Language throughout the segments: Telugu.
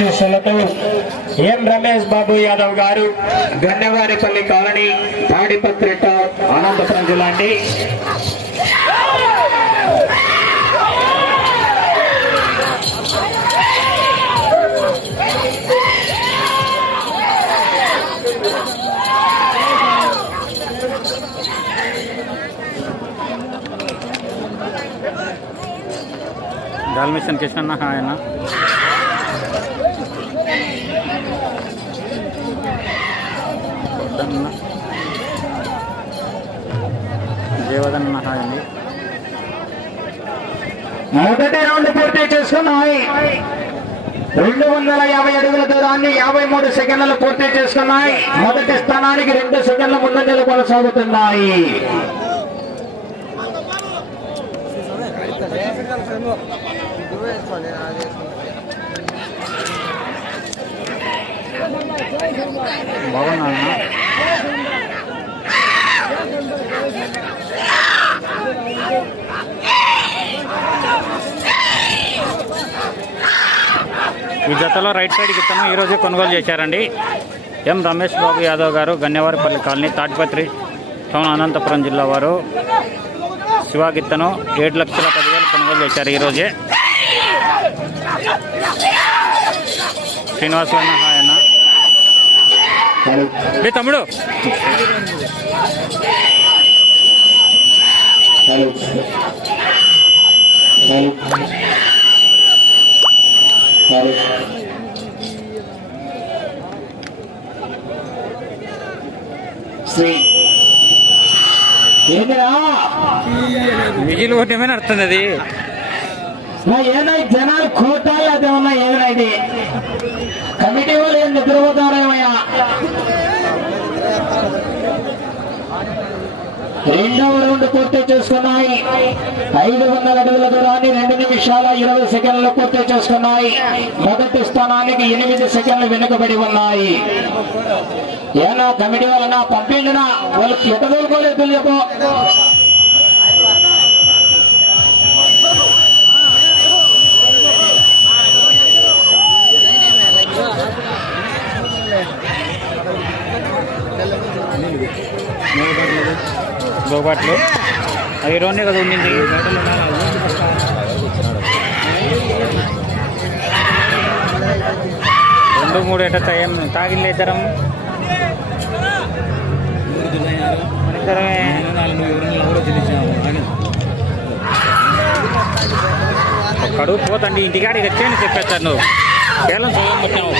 ఆశీస్సులతో ఎం రమేష్ బాబు యాదవ్ గారు గన్నవారిపల్లి కాలనీ తాడిపత్రిట అనంతపురం జిల్లా అండి. డాల్మిషన్ కృష్ణన్న ఆయన. వద్దన్న దేవదన్న హాయ్ అండి. మొదటి రౌండ్ పూర్తి చేసుకున్నాయి. రెండు వందల యాభై అడుగుల దూరాన్ని యాభై మూడు సెకండ్లు పూర్తి చేసుకున్నాయి. మొదటి స్థానానికి రెండు సెకండ్ల ముందంజలు కొనసాగుతున్నాయి. బాగున్నా ఈ జతలో రైట్ సైడ్ గిత్తను ఈరోజు కొనుగోలు చేశారండి. ఎం రమేష్ బాబు యాదవ్ గారు గన్నేవారిపల్లి కాలనీ తాటిపత్రి టౌన్ అనంతపురం జిల్లా వారు. శివాగిత్తను ఏడు లక్షల పదివేలు కొనుగోలు చేశారు ఈరోజే శ్రీనివాస్ అన్న రే తమ్ముడు. ఏందిరా విజిల్ ఒకటేమైనా అర్థం అది? ఏదైనా జనాలు కోటాలు అదే ఉన్నా ఏదైనా ఇది. కమిటీ వాళ్ళు ఏం నిద్రపోతారేమయ్యా రెండవ రౌండ్ పూర్తి చేసుకున్నాయి. ఐదు వందల అడుగుల దూరాన్ని రెండు నిమిషాల ఇరవై సెకండ్లు పూర్తి చేసుకున్నాయి. మొదటి స్థానానికి ఎనిమిది సెకండ్లు వెనుకబడి ఉన్నాయి. ఏనా కమిటీ వలన పంపిండినా? వాళ్ళు ఎట తోలుకోలేదు తెలియకో అవి రెండే కదా ఉండింది రెండు మూడు ఎట ఏం తాగిలే ఇద్దరం. ఇద్దరమే. కడుగు పోతండి. ఇంటికాడికి వచ్చాయని చెప్పేస్తాను. నువ్వు కేవలం చదువు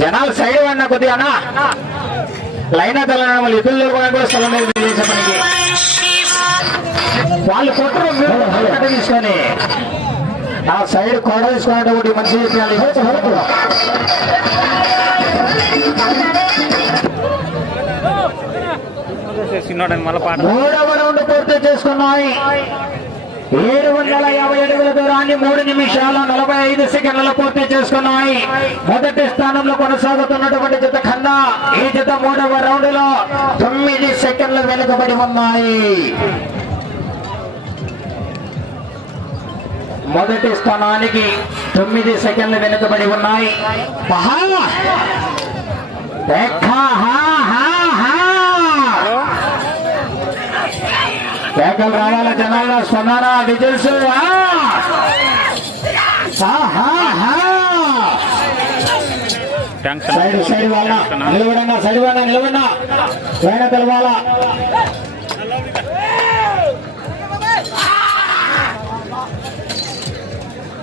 జనాలు సైడ్ అన్న కొద్దిగా లైన్ తెలంగాణ ఇతరులు కూడా స్థలం లేదు తెలియజేసే పనికి వాళ్ళు కొట్టరు తీసుకొని. నా సైడ్ కొడ తీసుకున్నట్టు ఒకటి మంచి పాట. మూడవ రౌండ్ పూర్తి చేసుకున్నాయి. ఏడు వందల యాభై అడుగుల దూరాన్ని మూడు నిమిషాల నలభై ఐదు సెకండ్లలో పూర్తి చేసుకున్నాయి. మొదటి స్థానంలో కొనసాగుతున్నటువంటి జత కన్నా ఈ జత మూడవ రౌండ్లో తొమ్మిది సెకండ్లు వెనుకబడి ఉన్నాయి. మొదటి స్థానానికి తొమ్మిది సెకండ్లు వెనుకబడి ఉన్నాయి. కేకలు రావాల జనాల? స్పందన విజిల్స్ థ్యాంక్స్ సైడ్ సైడ్ వాళ్ళ. నిలబడన్నా సైడ్ వాళ్ళ నిలబడినా పైన తెలవాల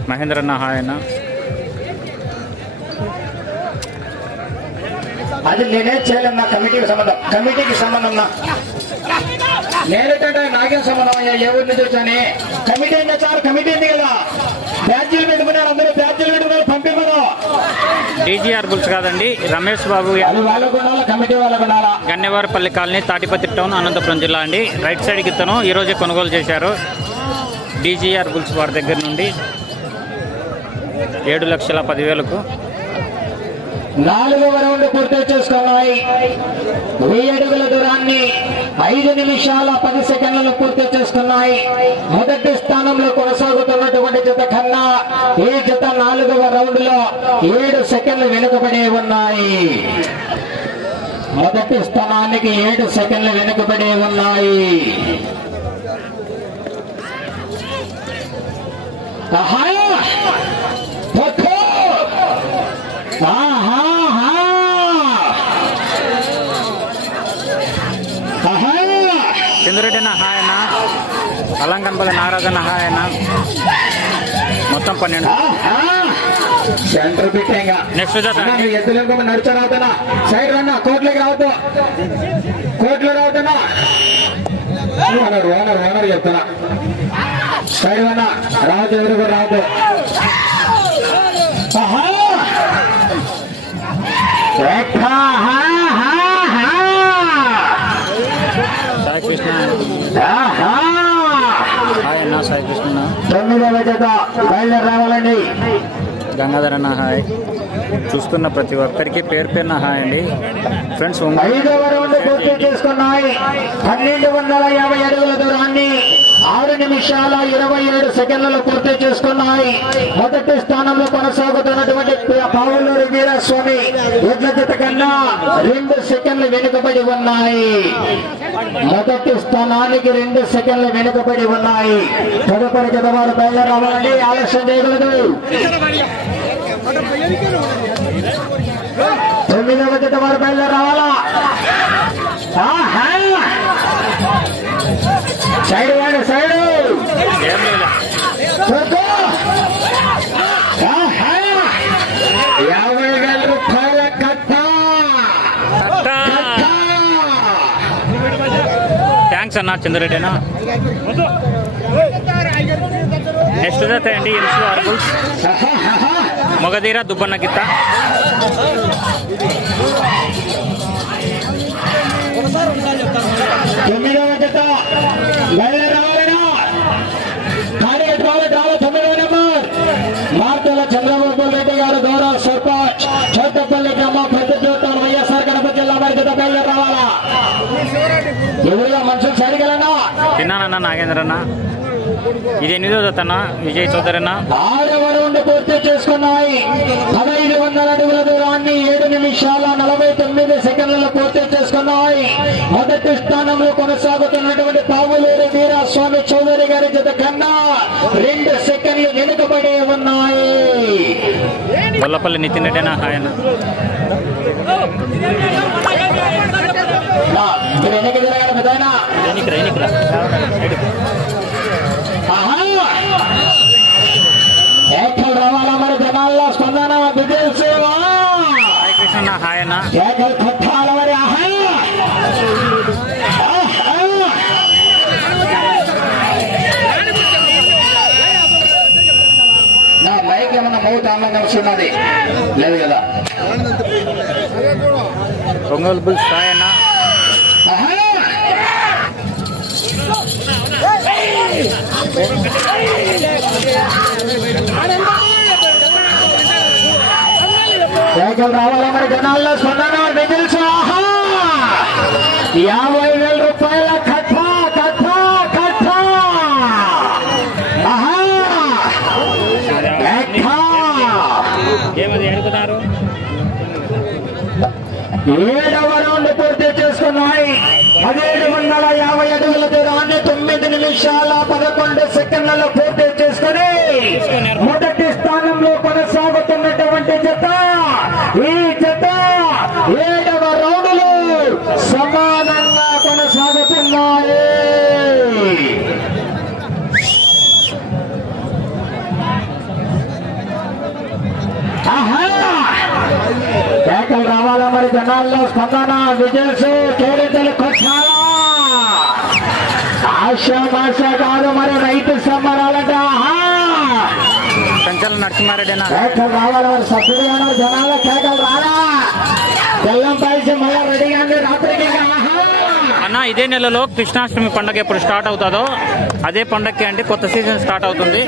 మహేంద్ర అన్న హాయ్ అన్న. అది నేనే చేయలేను నా కమిటీకి సంబంధం. కమిటీకి సంబంధం నా. నేనేంటంటే అయ్యా ఏ ఊరి నుంచి వచ్చాని కమిటీ అంటే చాలు కమిటీ ఉంది కదా. బ్యాడ్జీలు పెట్టుకున్నారు అందరూ బ్యాడ్జీలు పెట్టుకున్నారు పంపిమ్మను డీజీఆర్ బుల్స్ కాదండి రమేష్ బాబు గన్నెవారిపల్లి కాలనీ తాటిపత్రి టౌన్ అనంతపురం జిల్లా అండి. రైట్ సైడ్ గిత్తను ఈరోజే కొనుగోలు చేశారు. డీజీఆర్ బుల్స్ వారి దగ్గర నుండి ఏడు లక్షల పదివేలకు. నాలుగవ రౌండ్ పూర్తి చేసుకున్నాయి. వెయ్యి అడుగుల దూరాన్ని ఐదు నిమిషాల పది సెకండ్లను పూర్తి చేస్తున్నాయి. మొదటి స్థానంలో కొనసాగుతున్నటువంటి జత కన్నా ఈ జత నాలుగవ రౌండ్లో ఏడు సెకండ్లు వెనుకబడి ఉన్నాయి. మొదటి స్థానానికి ఏడు సెకండ్లు వెనుకబడి ఉన్నాయి. ఆహా పట్టు! ఆహాహా! ఆహా! చంద్రురెడ్డి అన్న హాయ్ అన్న అలంకన్పల్లి నారాజన్న హాయ్ అన్న మొత్తం పన్నెండు! సెంటర్ పెట్టేగా నెక్స్ట్ జత ఎద్దులకు నడుచు రావుతున్నా సైడ్ రన్నా కోట్లోకి రావద్దు. కోట్లు రావుతున్నా ఓనర్ ఓనర్ ఓనర్ చెప్తున్నా. సైడ్ రన్నా రావద్దు ఎదురు కూడా రావద్దు. ఆహా! కృష్ణ సాయి కృష్ణ. తొమ్మిదవ జత బయలుదేరి రావాలండి గంగాధర్ హాయ్. చూస్తున్న ప్రతి ఒక్కరికి పేరు పేరున హాయ్ అండి. ఫ్రెండ్స్ ఐదవ రౌండ్ పూర్తి చేసుకున్నాయి. పన్నెండు వందల యాభై అడుగుల దూరాన్ని ఆరు నిమిషాల ఇరవై ఏడు సెకండ్లలో పూర్తి చేసుకున్నాయి. మొదటి స్థానంలో కొనసాగుతున్నటువంటి పావులూరు వీరస్వామి ఎడ్ల జత కన్నా రెండు సెకండ్లు వెనుకబడి ఉన్నాయి. మొదటి స్థానానికి రెండు సెకండ్లు వెనుకబడి ఉన్నాయి. తదుపరి జత వారు బయలుదేరి ఆలస్యం చేయగలదు తొమ్మిదవ జత వారు బయలుదేరి సైడ్ వాడు సైడ్. థ్యాంక్స్ అన్న చంద్రరెడ్డినా. నెక్స్ట్ జత అండి ఎన్సీ ఆర్బుల్స్ ఆహాహాహా! మొగదీర దుబ్బన్న గిత్త. తొమ్మిదవ జత బయలుదేరి రావాలనా టార్గెట్ రావాలి రావాలి తొమ్మిదవ నెంబర్ మార్తల చంద్రబాబు రెడ్డి గారు గౌరవ సర్పంచ్ చోటపల్లి గ్రామ పెద్ద చూస్తాం వైఎస్ఆర్ కడప జిల్లా వారి జత బయలుదేరి రావాలా ఎవరుగా మనుషులు సరిగలనా తిన్నానన్న నాగేంద్ర అన్న ఇది ఎనిమిదో జత అన్న విజయ్ చౌదరి అన్న పూర్తి చేసుకున్నాయి. పదహైదు వందల అడుగుల దూరాన్ని ఏడు నిమిషాల నలభై తొమ్మిది సెకండ్లలో పూర్తి చేసుకున్నాయి. మొదటి స్థానంలో కొనసాగుతున్నటువంటి పావులూరి వీరస్వామి చౌదరి గారి జత కన్నా రెండు సెకండ్లు వెనుకబడి ఉన్నాయి. గొల్లపల్లి నితిన్ రెడ్డి అన్న హాయ్ అన్న. రావాలా మరి జనాల్లో స్పందన హాయ్ కృష్ణ హాయ్ అన్న. మరి? ఆహా! మైక్ ఏమన్నా మౌత్ ఆన్లైన్ వస్తున్నది లేదు కదా. ఒంగోలు బుల్స్ హాయ్ అన్న. రావాలా మరి జనాల్లో? స్పందన విజిల్స్ ఆహా! యాభై వేల రూపాయల కథ కథ కథ. ఏమది అడుగుతున్నారు ఏడవ రౌండ్ పూర్తి చేసుకున్నాయి పదిహేడు వందల యాభై అడుగుల దూరాన్ని తొమ్మిది నిమిషాల పదకొండు పోటీ చేసుకుని మొదటి స్థానంలో కొనసాగుతున్నటువంటి జత ఈ జత ఏడవ రౌండ్లు సమానంగా కొనసాగుతున్నాయి. ఆహా! రావాలా మరి జనాల్లో స్పందన విజయ్ కేరింతలు కొట్టాలా? కాదు మరి రైతు సంబరాలంట! సంచలన నరసింహారెడ్డి అన్న కేకలు సబ్సిడీ బెల్లం పైసి మళ్ళా రెడీగా రాత్రికి! అన్న ఇదే నెలలో కృష్ణాష్టమి పండగ ఎప్పుడు స్టార్ట్ అవుతుందో అదే పండగకి అంటే కొత్త సీజన్ స్టార్ట్ అవుతుంది.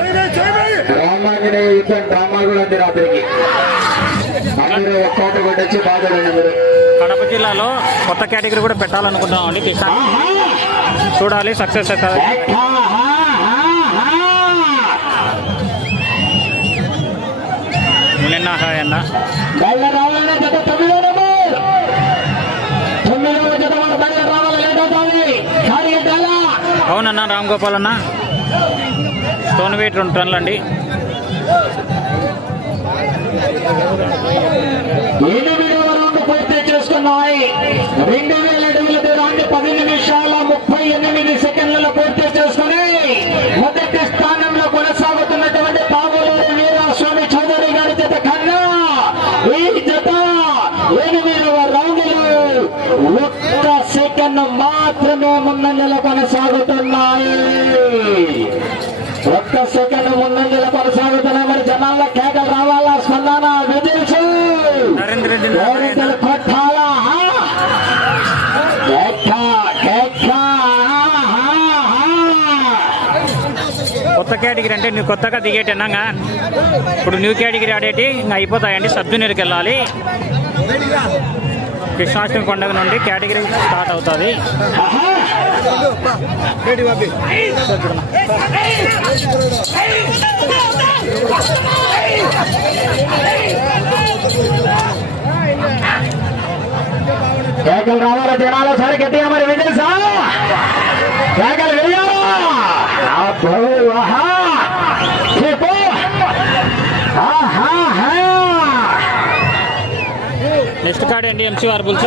కడప జిల్లాలో కొత్త కేటగిరీ కూడా పెట్టాలనుకుంటున్నాం అండి ఆహా! చూడాలి సక్సెస్ అవుతుంది. నిన్న అన్న. అవునన్నా రామ్ గోపాల్ అన్న. స్టోన్ వెయిట్ రెండు టన్నులు అండి. ఎనిమిదవ రౌండ్ పూర్తి చేసుకున్నాయి. రెండు వేల దూరాన్ని పది నిమిషాల ముప్పై ఎనిమిది సెకండ్లలో పూర్తి చేసుకుని మొదటి స్థానం కొనసాగుతున్నటువంటి పావులూరు వీరాస్వామి చౌదరి గారి జత కన్నా ఈ జత ఎనిమిదవ రౌండ్లో ఒక్క సెకండ్ మాత్రమే ముందంజలో కొనసాగుతున్నాయి ఒక్క సెకండ్ ముందంజలో కొనసాగుతున్నాయి మరి జనాల్లో కేకలు రావాలా స్పందన విజిల్స్ నరేంద్ర రెడ్డి కోరికలు కొట్టాలా కేక, కేక, కొత్త కేటగిరీ అంటే నువ్వు కొత్తగా దిగేటి అన్నాగా. ఇప్పుడు న్యూ కేటగిరీ ఆడేటి ఇంకా అయిపోతాయండి సబ్జూనియర్కి వెళ్ళాలి. కృష్ణాష్టమి పండుగ నుండి కేటగిరీ స్టార్ట్ అవుతుంది. ఆహా. కేకలు రావాలా జనాలు సరే గట్టిగా మరి విజయసా కేకలు వెయ్యాలా? నెక్స్ట్ కార్డ్ అండి ఎంసీ వార్బుల్స్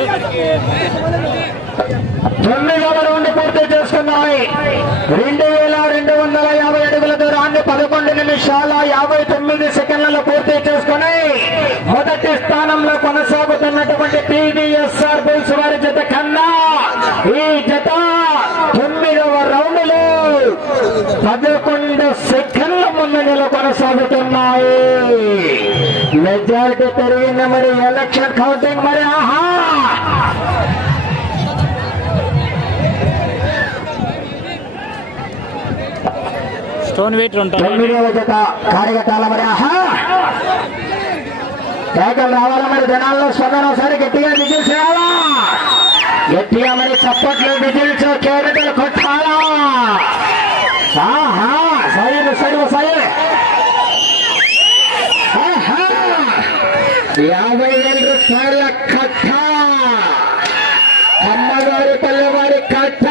తొమ్మిదవ రౌండ్ పూర్తి చేసుకున్నాయి. రెండు వేల రెండు వందల యాభై అడుగుల దూరాన్ని పదకొండు నిమిషాల యాభై తొమ్మిది సెకండ్లలో పూర్తి చేసుకుని మొదటి స్థానంలో కొనసాగుతున్నటువంటి టీవీఎస్ఆర్ బుల్స్ వారి జత కన్నా ఈ జత తొమ్మిదవ రౌండ్లో పదకొండు సెకండ్ ముందంజలో కొనసాగుతున్నాయి. మెజారిటీ పెరిగింది మరి ఎలక్షన్ కౌంటింగ్ మరి ఆహా! స్టోన్ వెయిట్ తొమ్మిదవ జత కార్యకర్తల మరి ఆహా! కేకలు రావాలా మరి జనాల్లో స్పందన ఒకసారి గట్టిగా విజిల్స్ రావాలా? గట్టిగా మరి చప్పట్లు విజిల్స్ కేరటలు కొట్టాలా? ఆహా సైడ్ సైడ్ సైడ్ ఆహా యాభై వేల రూపాయల కట్ట. అమ్మగారి పల్లెవారి కట్ట.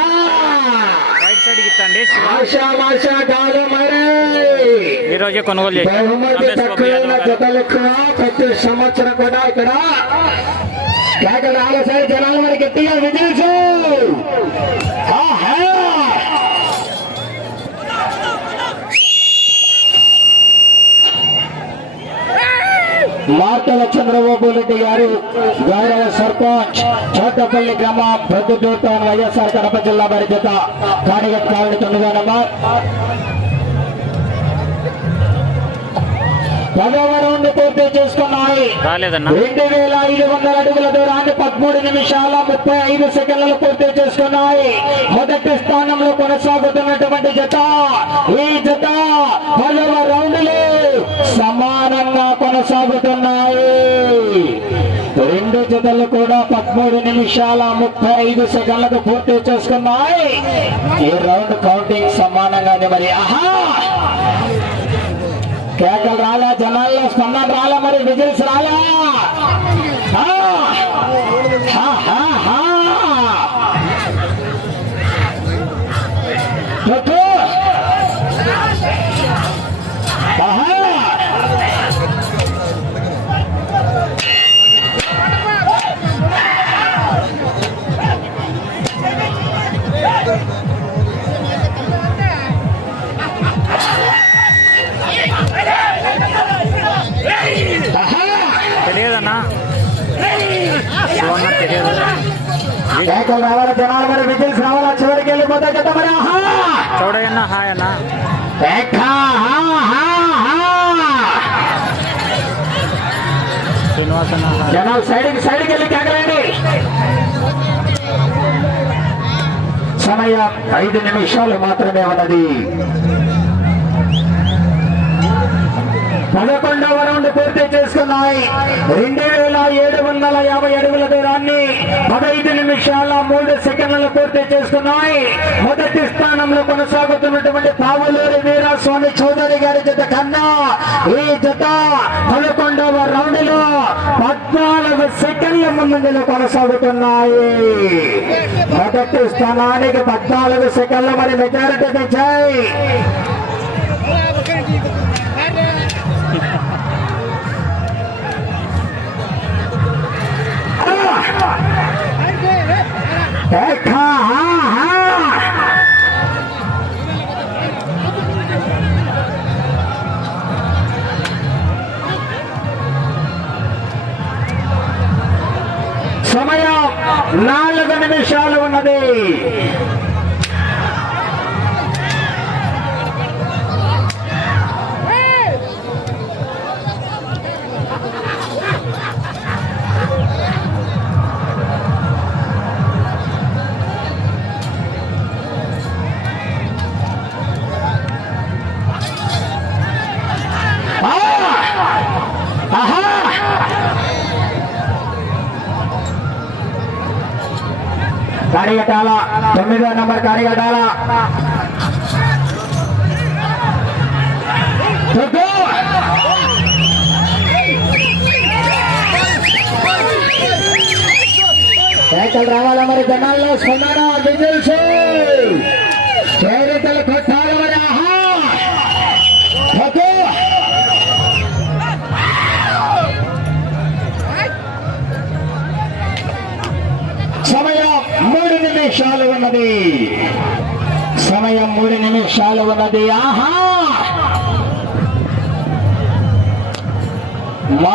రైట్ సైడ్కి ఇచ్చండి ఆశా మాషా కాదు మరి. ఈ రోజే కొనుగోలు ప్రతి సంవత్సరం కూడా ఇక్కడ కేకలు ఆలసారి జనాలు మరి గట్టిగా విధించు ఆహా! మార్తల చంద్రబాబు రెడ్డి గారు గౌరవ సర్పంచ్ చోటపల్లి గ్రామం ప్రొద్దుటూరు వైఎస్ఆర్ కడప జిల్లా వారి తొమ్మిదో నంబర్. పదవ రౌండ్ పూర్తి చేసుకున్నాయి. రెండు వేల ఐదు వందల అడుగుల దూరాన్ని పదమూడు నిమిషాల ముప్పై ఐదు సెకండ్లు పూర్తి చేసుకున్నాయి. మొదటి స్థానంలో కొనసాగుతున్నటువంటి జత ఈ జత పదవ రౌండ్లు సమానంగా కొనసాగుతున్నాయి. రెండు జతలు కూడా పదమూడు నిమిషాల ముప్పై ఐదు సెకండ్లకు పూర్తి చేసుకున్నాయి. ఈ రౌండ్ కౌంటింగ్ సమానంగానే మరి. ఆహా! కేకలు రాలా జనాల్లో స్పందన రాలా మరి విజిల్స్ రాలా. కేకలు రావాలా జనాలు మరి విజిల్స్ రావాలా? చివరికి వెళ్ళిపోతా జత మరి? చౌడయ్యన్న అన్న. శ్రీనివాస్ అన్న హాయ్. జనాలు సైడ్కి సైడ్కి వెళ్ళి కేకలేండి సమయం ఐదు నిమిషాలు మాత్రమే ఉన్నది. పదకొండవ రౌండ్ పూర్తి చేసుకున్నాయి. రెండు వేల ఏడు వందల యాభై అడుగుల దూరాన్ని పదహైదు నిమిషాల మూడు సెకండ్లు పూర్తి చేసుకున్నాయి. మొదటి స్థానంలో కొనసాగుతున్నటువంటి పావులూరి వీరస్వామి చౌదరి గారి జత కన్నా ఈ జత పదకొండవ రౌండ్లో పద్నాలుగు సెకండ్ల ముందులో కొనసాగుతున్నాయి. మొదటి స్థానానికి పద్నాలుగు సెకండ్ల మరి మెజారిటీ తెచ్చాయి. समय लालगन विशाल नदी।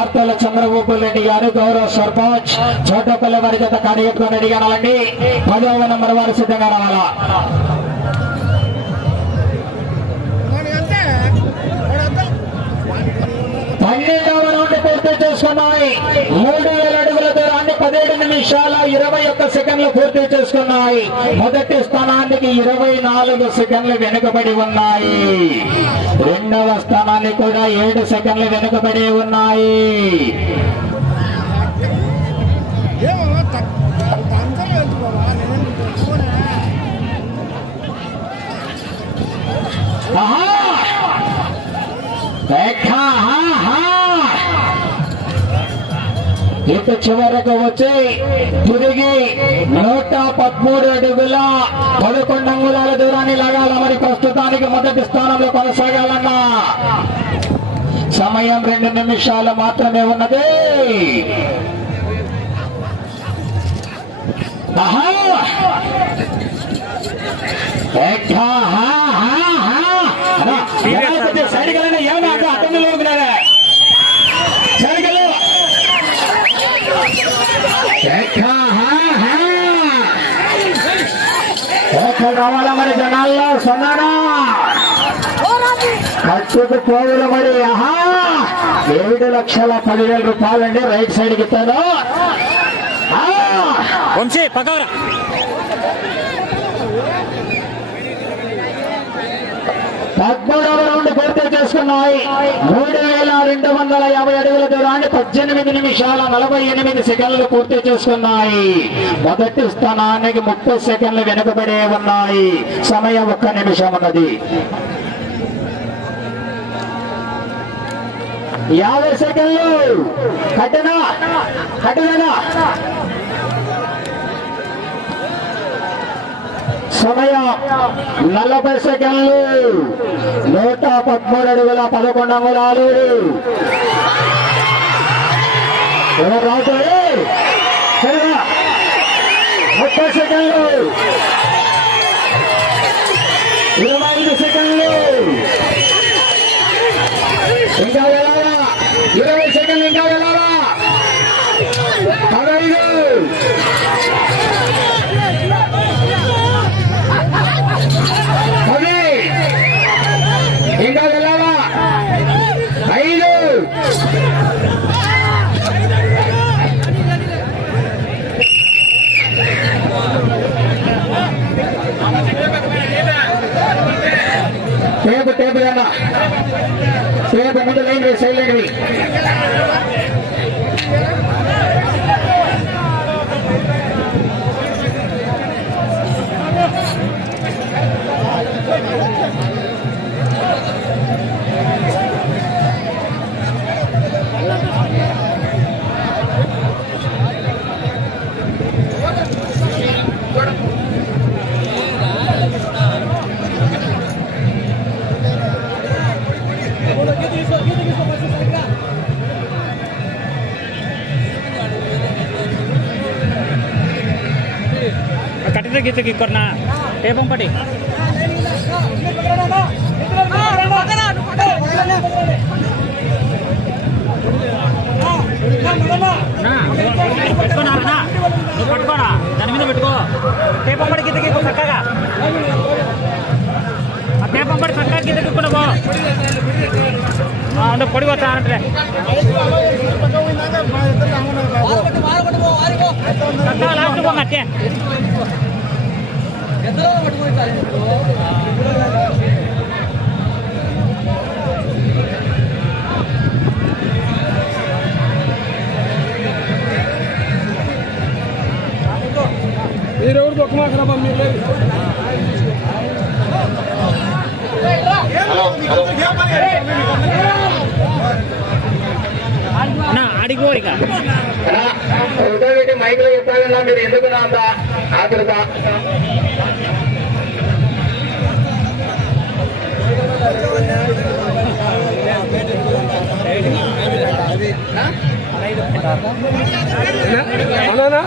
మార్తల చంద్రబాబు రెడ్డి గారు గౌరవ సర్పంచ్ చోటపల్లి వారి చేత కాడిగట్టుకుని రెడీ కావాలండి. పదవ నంబర్ వారు సిద్ధంగా రావాలా? పన్నెండవ రౌండ్ పూర్తి చేసుకున్నాయి. మూడు పదిహేడు నిమిషాల ఇరవై ఒక్క సెకండ్లు పూర్తి చేసుకున్నాయి. మొదటి స్థానానికి ఇరవై నాలుగు సెకండ్లు వెనుకబడి ఉన్నాయి. రెండవ స్థానాన్ని కూడా ఏడు సెకండ్లు వెనుకబడి ఉన్నాయి. ఆహా! ఇక చివరకు వచ్చి తిరిగి నూట పదమూడు అడుగుల పదకొండు అంగుళాల దూరాన్ని లాగాల మరి ప్రస్తుతానికి మొదటి స్థానంలో కొనసాగాలన్నా సమయం రెండు నిమిషాలు మాత్రమే ఉన్నది. ఆహా! రావాలా మరి జనాల్లో? సన్నారా ఖర్చుకు పోవులు మరి. ఆహా! ఏడు లక్షల పదివేల రూపాయలండి రైట్ సైడ్కి ఇస్తాను. ఆ! ఉన్నాయి. మూడు వేల రెండు వందల యాభై అడుగుల దూరాన్ని పద్దెనిమిది నిమిషాల నలభై ఎనిమిది సెకండ్లు పూర్తి చేసుకున్నాయి. మొదటి స్థానానికి ముప్పై సెకండ్లు వెనుకబడే ఉన్నాయి. సమయం ఒక్క నిమిషం ఉన్నది. యాభై సెకండ్లు. కట్టనా కట్టనా సమయ నలభై సెకండ్లు. నూట పదమూడు అడుగుల పదకొండు అంగుళాలు. ఎవరు రావుతారు ముప్పై సెకండ్లు. కిక్ కిక్ కొన్నా టేపం పటి పెట్టుకున్నారా నువ్వు పట్టుకోరా దాని మీద పెట్టుకో టేపం పడి కింద కిక్కు చక్కగా ఆ టేపం పడి చక్కగా కింద కిక్కున్నా బో அந்த பொடி பார்த்தா லாஸ்ட் போங்க మీరెవరు దొక్కమాకరా మీరు ఉదయం మైక్లో చెప్పాలన్నా మీరు ఎందుకు నా అంత ఆతృత అవునా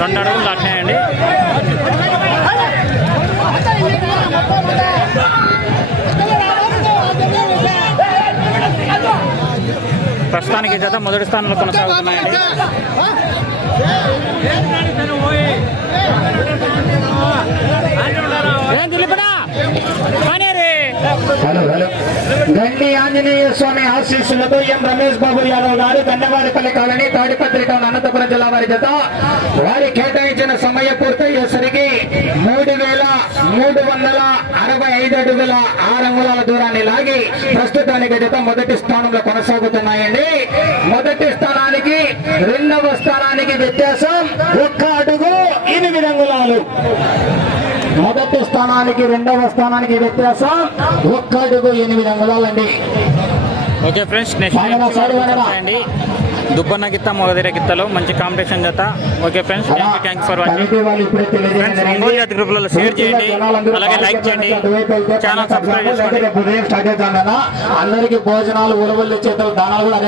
రెండు అడుగులు దాటినాయండి. ప్రస్తుతానికి జత మొదటి స్థానంలో కొనసాగుతున్నాయండి ఏం దిలీపనా? Hello hello. గండి ఆంజనేయ స్వామి ఆశీస్సులతో ఎం రమేష్ బాబు యాదవ్ గారు గన్నవారిపల్లి కాలనీ తాడిపత్రి టౌన్ అనంతపురం జిల్లా వారి జత వారి కేటాయించిన సమయ పూర్తయ్యేసరికి మూడు వేల మూడు వందల అరవై ఐదు అడుగుల ఆరు అంగుళాల దూరాన్ని లాగి ప్రస్తుతానికి జత మొదటి స్థానంలో కొనసాగుతున్నాయండి. మొదటి స్థానానికి రెండవ స్థానానికి వ్యత్యాసం ఒక్క అడుగు ఎనిమిది అంగుళాలు. మొదటి స్థానానికి రెండవ స్థానానికి వ్యత్యాసం ఒక్క అడుగు ఎనిమిది అంగుళాలండి. ఓకే ఫ్రెండ్స్ నెక్స్ట్ దుబ్బన్న గిత్త మొగదిర గిత్తలు మంచి కాంపిటీషన్ జత. Okay friends thank for watching friends. Ongole జాతి గ్రూపులలో షేర్ చేయండి. అలాగే లైక్ చేయండి. ఛానల్ సబ్స్క్రైబ్ చేసుకోండి. అందరికి భోజనాలు ఉలవల్లి చేతులు దానాలు కూడా